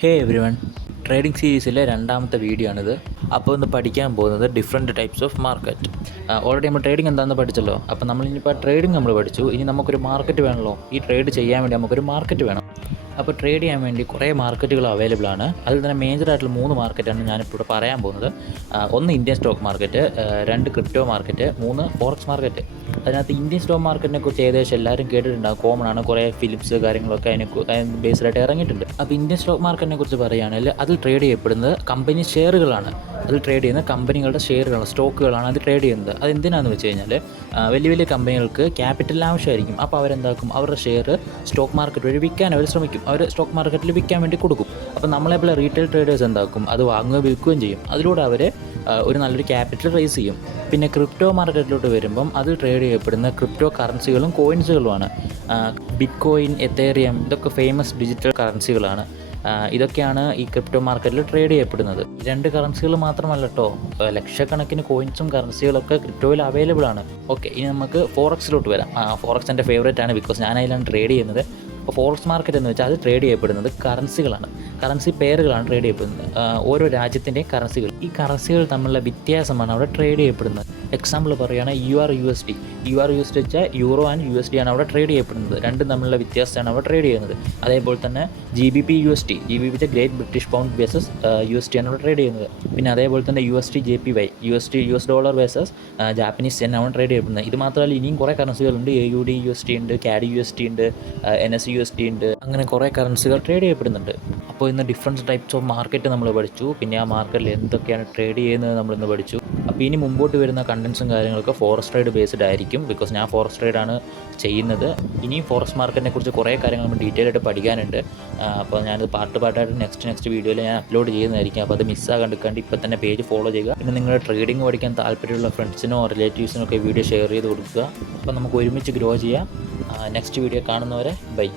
ഹേ every one, trading സീരീസിലെ രണ്ടാമത്തെ video ആണിത്. അപ്പോൾ ഇന്ന് പഠിക്കാൻ പോകുന്നത് different types of market. Already നമ്മൾ ട്രേഡിംഗ് എന്താണെന്ന് പഠിച്ചല്ലോ. അപ്പോൾ നമ്മളിനിപ്പോൾ ട്രേഡിംഗ് നമ്മൾ പഠിച്ചു. ഇനി നമുക്കൊരു മാർക്കറ്റ് വേണമല്ലോ. ഈ ട്രേഡ് ചെയ്യാൻ വേണ്ടി നമുക്കൊരു മാർക്കറ്റ് വേണം. അപ്പോൾ ട്രേഡ് ചെയ്യാൻ വേണ്ടി കുറേ മാർക്കറ്റുകൾ അവൈലബിൾ ആണ്. അതിൽ തന്നെ മേജറായിട്ടുള്ള 3 മാർക്കറ്റാണ് ഞാനിപ്പോൾ ഇവിടെ പറയാൻ പോകുന്നത്. ഒന്ന് Indian stock market, 2 crypto market, 3 forex market. അതിനകത്ത് ഇന്ത്യൻ സ്റ്റോക്ക് മാർക്കറ്റിനെ കുറിച്ച് ഏകദേശം എല്ലാവരും കേട്ടിട്ടുണ്ടാകും, കോമൺ ആണ്. കുറേ ഫിലിപ്സ് കാര്യങ്ങളൊക്കെ അതിന് ബേസ്ഡായിട്ട് ഇറങ്ങിയിട്ടുണ്ട്. അപ്പോൾ ഇന്ത്യൻ സ്റ്റോക്ക് മാർക്കറ്റിനെ കുറിച്ച് പറയുകയാണെങ്കിൽ അതിൽ ട്രേഡ് ചെയ്യപ്പെടുന്നത് കമ്പനി ഷെയറുകളാണ്. അതിൽ ട്രേഡ് ചെയ്യുന്ന കമ്പനികളുടെ ഷെയറുകൾ, സ്റ്റോക്കുകളാണ് അത് ട്രേഡ് ചെയ്യുന്നത്. അതെന്തിനാണെന്ന് വെച്ച് കഴിഞ്ഞാൽ വലിയ വലിയ കമ്പനികൾക്ക് ക്യാപിറ്റൽ ആവശ്യമായിരിക്കും. അപ്പോൾ അവരെന്താക്കും, അവരുടെ ഷെയർ സ്റ്റോക്ക് മാർക്കറ്റ് വഴി വിൽക്കാൻ അവർ ശ്രമിക്കും. അവർ സ്റ്റോക്ക് മാർക്കറ്റിൽ വിൽക്കാൻ വേണ്ടി കൊടുക്കും. അപ്പോൾ നമ്മളെപ്പോലെ റീറ്റെയിൽ ട്രേഡേഴ്സ് എന്താക്കും, അത് വാങ്ങുകയും വിൽക്കുകയും ചെയ്യും. അതിലൂടെ അവർ ഒരു നല്ലൊരു ക്യാപിറ്റൽ റേസ് ചെയ്യും. പിന്നെ ക്രിപ്റ്റോ മാർക്കറ്റിലോട്ട് വരുമ്പം അതിൽ ട്രേഡ് ചെയ്യപ്പെടുന്ന ക്രിപ്റ്റോ കറൻസികളും കോയിൻസുകളുമാണ്. ബിറ്റ് കോയിൻ, എത്തേറിയം, ഇതൊക്കെ ഫേമസ് ഡിജിറ്റൽ കറൻസികളാണ്. ഇതൊക്കെയാണ് ഈ ക്രിപ്റ്റോ മാർക്കറ്റിൽ ട്രേഡ് ചെയ്യപ്പെടുന്നത്. 2 കറൻസികൾ മാത്രമല്ല കേട്ടോ, ലക്ഷക്കണക്കിന് കോയിൻസും കറൻസികളൊക്കെ ക്രിപ്റ്റോയിൽ അവൈലബിൾ ആണ്. ഓക്കെ, ഇനി നമുക്ക് ഫോറക്സിലോട്ട് വരാം. ഫോറക്സ് എൻ്റെ ഫേവറേറ്റ് ആണ്, ബിക്കോസ് ഞാൻ അതിലാണ് ട്രേഡ് ചെയ്യുന്നത്. അപ്പോൾ ഫോറക്സ് മാർക്കറ്റ് എന്ന് വെച്ചാൽ അത് ട്രേഡ് ചെയ്യപ്പെടുന്നത് കറൻസികളാണ്, കറൻസി പെയറുകളാണ് ട്രേഡ് ചെയ്യപ്പെടുന്നത്. ഓരോ രാജ്യത്തിൻ്റെയും കറൻസികൾ, ഈ കറൻസികൾ തമ്മിലുള്ള വ്യത്യാസമാണ് അവിടെ ട്രേഡ് ചെയ്യപ്പെടുന്നത്. എക്സാമ്പിൾ പറയുകയാണെങ്കിൽ URUSD വെച്ചാൽ യൂറോ ആൻഡ് USD ആണ് അവിടെ ട്രേഡ് ചെയ്യപ്പെടുന്നത്. രണ്ടും തമ്മിലുള്ള വ്യത്യാസമാണ് അവിടെ ട്രേഡ് ചെയ്യുന്നത്. അതേപോലെ തന്നെ GBP വെച്ചാൽ great British pound versus USD ആണ് അവിടെ ട്രേഡ് ചെയ്യുന്നത്. പിന്നെ അതേപോലെ തന്നെ USD JPY, US dollar versus Japanese N ആണ് ട്രേഡ് ചെയ്യപ്പെടുന്നത്. ഇത് മാത്രമല്ല ഇനിയും കുറേ കറൻസികളുണ്ട്. AUD USD ഉണ്ട്, CAD USD ഉണ്ട്, NSUSD ഉണ്ട്. അങ്ങനെ കുറേ കറൻസികൾ ട്രേഡ് ചെയ്യപ്പെടുന്നുണ്ട്. അപ്പോൾ ഇന്ന് ഡിഫറെൻറ്റ് ടൈപ്സ് ഓഫ് മാർക്കറ്റ് നമ്മൾ പഠിച്ചു. പിന്നെ ആ മാർക്കറ്റിൽ എന്തൊക്കെയാണ് ട്രേഡ് ചെയ്യുന്നത് നമ്മളിന്ന് പഠിച്ചു. അപ്പോൾ ഇനി മുമ്പോട്ട് വരുന്ന കണ്ടൻസും കാര്യങ്ങളൊക്കെ ഫോറക്സ് ട്രേഡ് ബേസ്ഡ് ആയിരിക്കും, ബിക്കോസ് ഞാൻ ഫോറക്സ് ട്രേഡാണ് ചെയ്യുന്നത്. ഇനിയും ഫോറക്സ് മാർക്കറ്റിനെ കുറിച്ച് കുറേ കാര്യങ്ങൾ നമ്മൾ ഡീറ്റെയിൽ ആയിട്ട് പഠിക്കാനുണ്ട്. അപ്പോൾ ഞാനത് പാർട്ടായിട്ട് നെക്സ്റ്റ് വീഡിയോയിൽ ഞാൻ അപ്ലോഡ് ചെയ്യുന്നതായിരിക്കും. അപ്പോൾ അത് മിസ്സാകാണ്ടിരിക്കാണ്ട് ഇപ്പോൾ തന്നെ പേജ് ഫോളോ ചെയ്യുക. പിന്നെ നിങ്ങളുടെ ട്രേഡിംഗ് പഠിക്കാൻ താല്പര്യമുള്ള ഫ്രണ്ട്സിനോ റിലേറ്റീവ്സിനോ ഒക്കെ വീഡിയോ ഷെയർ ചെയ്ത് കൊടുക്കുക. അപ്പോൾ നമുക്ക് ഒരുമിച്ച് ഗ്രോ ചെയ്യാം. നെക്സ്റ്റ് വീഡിയോ കാണുന്നവരെ ബൈ.